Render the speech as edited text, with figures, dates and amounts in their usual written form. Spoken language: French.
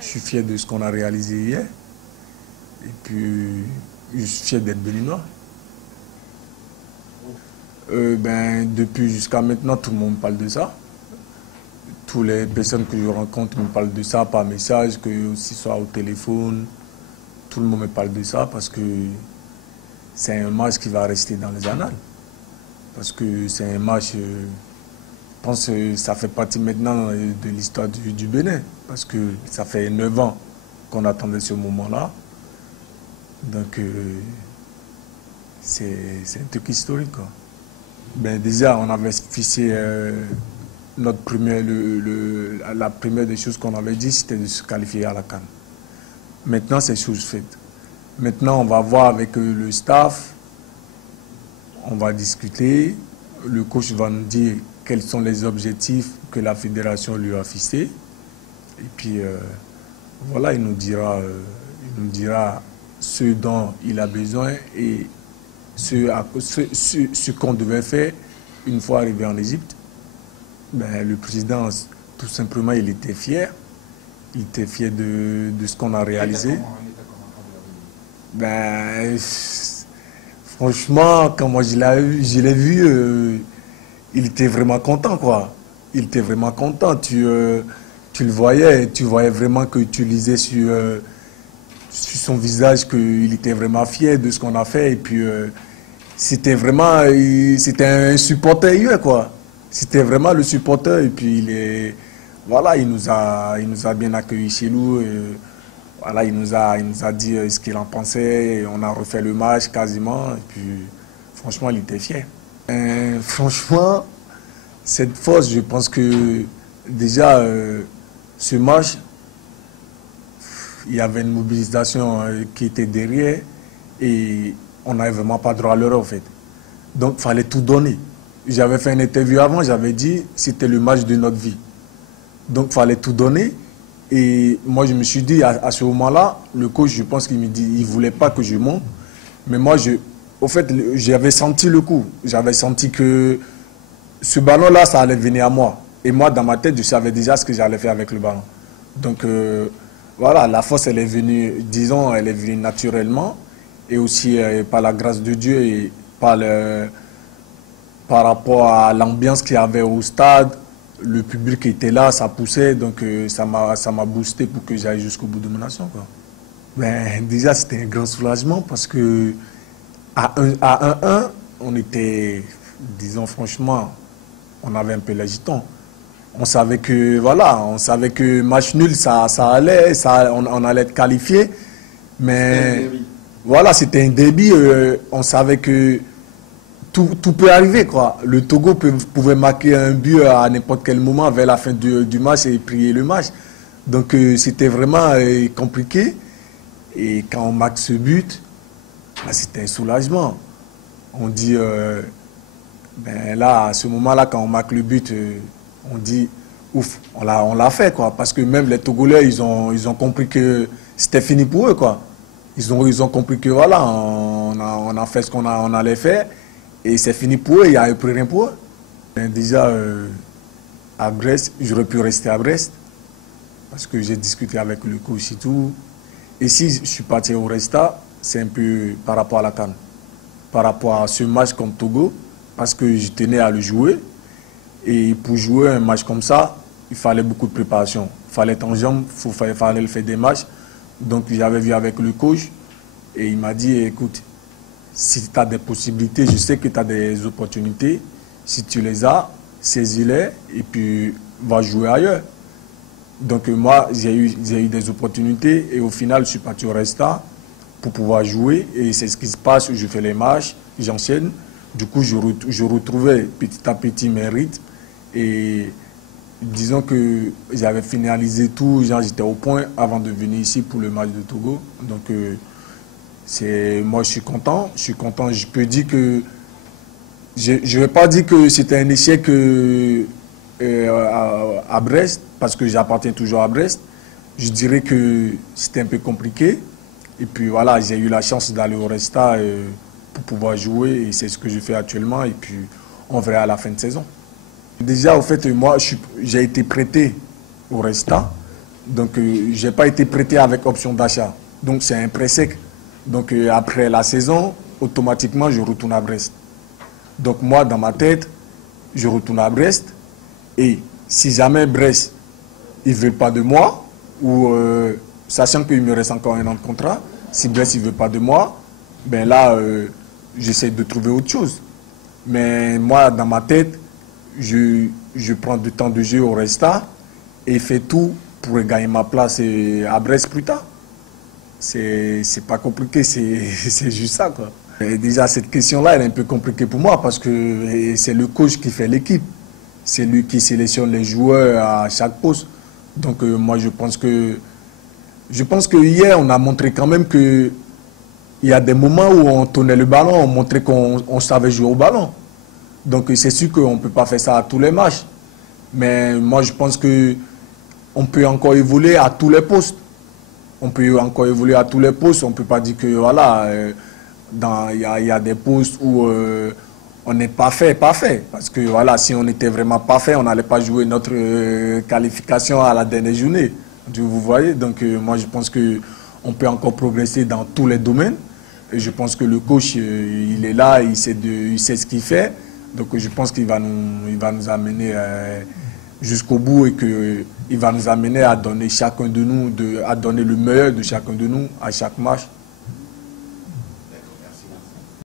Je suis fier de ce qu'on a réalisé hier. Et puis, je suis fier d'être béninois. Depuis jusqu'à maintenant, tout le monde parle de ça. Toutes les personnes que je rencontre me parlent de ça par message, que ce soit au téléphone. Tout le monde me parle de ça parce que c'est un match qui va rester dans les annales. Parce que c'est un match, je pense que ça fait partie maintenant de l'histoire du Bénin. Parce que ça fait 9 ans qu'on attendait ce moment-là. Donc, c'est un truc historique, quoi. Déjà, on avait fixé la première des choses qu'on avait dit, c'était de se qualifier à la CAN. Maintenant, c'est chose faite. Maintenant, on va voir avec le staff, on va discuter. Le coach va nous dire quels sont les objectifs que la fédération lui a fixés. Et puis, voilà, il nous dira ce dont il a besoin et ce qu'on devait faire une fois arrivé en Égypte. Le président, tout simplement, il était fier. Il était fier de ce qu'on a réalisé. Franchement, quand moi je l'ai vu, il était vraiment content, quoi. Il était vraiment content. Tu le voyais, tu voyais vraiment que tu lisais sur son visage qu'il était vraiment fier de ce qu'on a fait. Et puis, c'était un supporter hier, quoi. C'était vraiment le supporter. Et puis, il nous a bien accueillis chez nous. Et, voilà, il nous a dit ce qu'il en pensait. Et on a refait le match quasiment. Et puis, franchement, il était fier. Franchement, cette force, je pense que déjà, ce match, il y avait une mobilisation qui était derrière et on n'avait vraiment pas droit à l'erreur, en fait. Donc, il fallait tout donner. J'avais fait une interview avant, j'avais dit c'était le match de notre vie. Donc, il fallait tout donner. Et moi, je me suis dit, à ce moment-là, le coach, je pense qu'il me dit, il ne voulait pas que je monte. Mais moi, au fait, j'avais senti le coup. J'avais senti que ce ballon-là, ça allait venir à moi. Et moi, dans ma tête, je savais déjà ce que j'allais faire avec le ballon. Donc, voilà, la force, elle est venue, disons, elle est venue naturellement. Et aussi par la grâce de Dieu et par rapport à l'ambiance qu'il y avait au stade. Le public était là, ça poussait, donc ça m'a boosté pour que j'aille jusqu'au bout de mon action, quoi. Déjà, c'était un grand soulagement parce que à 1-1, on était, disons franchement, on avait un peu les jetons. On savait que, voilà, match nul, ça allait, on allait être qualifié. Mais voilà, c'était un début. On savait que tout peut arriver, quoi. Le Togo pouvait marquer un but à n'importe quel moment vers la fin du match et plier le match. Donc c'était vraiment compliqué. Et quand on marque ce but, c'était un soulagement. On dit, là, à ce moment-là, quand on marque le but, on dit, ouf, on l'a fait, quoi. Parce que même les Togolais, ils ont compris que c'était fini pour eux, quoi. Ils ont compris que voilà, on a fait ce qu'on allait faire. Et c'est fini pour eux, il n'y a plus rien pour eux. Déjà, à Brest, j'aurais pu rester à Brest. Parce que j'ai discuté avec le coach et tout. Et si je suis parti au Resta, c'est un peu par rapport à la CAN. Par rapport à ce match contre Togo, parce que je tenais à le jouer. Et pour jouer un match comme ça, il fallait beaucoup de préparation. Il fallait être en jambes, il fallait le faire des matchs. Donc j'avais vu avec le coach et il m'a dit, écoute, si tu as des possibilités, je sais que tu as des opportunités. Si tu les as, saisis-les et puis va jouer ailleurs. Donc moi, j'ai eu des opportunités et au final, je suis parti au Resta pour pouvoir jouer. Et c'est ce qui se passe, je fais les matchs, j'enchaîne. Du coup, je retrouvais petit à petit mes rythmes. Et disons que j'avais finalisé tout, j'étais au point avant de venir ici pour le match de Togo. Donc moi, je suis content. Je peux dire que je ne vais pas dire que c'était un échec à Brest, parce que j'appartiens toujours à Brest. Je dirais que c'était un peu compliqué. Et puis voilà, j'ai eu la chance d'aller au Resta pour pouvoir jouer et c'est ce que je fais actuellement. Et puis on verra à la fin de saison. Déjà, au fait, moi, j'ai été prêté au Resta. Donc, je n'ai pas été prêté avec option d'achat. Donc, c'est un prêt sec. Donc, après la saison, automatiquement, je retourne à Brest. Donc, moi, dans ma tête, je retourne à Brest. Et si jamais Brest, ils ne veulent pas de moi, ou sachant qu'il me reste encore un an de contrat, si Brest ne veut pas de moi, ben là, j'essaie de trouver autre chose. Mais moi, dans ma tête, je prends du temps de jeu au Resta et fais tout pour gagner ma place à Brest plus tard. C'est pas compliqué, c'est juste ça, quoi. Et déjà, cette question-là, elle est un peu compliquée pour moi parce que c'est le coach qui fait l'équipe. C'est lui qui sélectionne les joueurs à chaque poste. Donc, moi, je pense que hier, on a montré quand même que il y a des moments où on tournait le ballon, on montrait qu'on savait jouer au ballon. Donc, c'est sûr qu'on ne peut pas faire ça à tous les matchs. Mais moi, je pense qu'on peut encore évoluer à tous les postes. On peut encore évoluer à tous les postes. On ne peut pas dire que, voilà, il y a des postes où on n'est pas fait. Parce que, voilà, si on était vraiment pas fait, on n'allait pas jouer notre qualification à la dernière journée. Vous voyez? Donc, moi, je pense qu'on peut encore progresser dans tous les domaines. Et je pense que le coach, il est là, il sait ce qu'il fait. Donc, je pense qu'il va nous amener jusqu'au bout et qu'il va nous amener à donner chacun de nous, à donner le meilleur de chacun de nous à chaque match.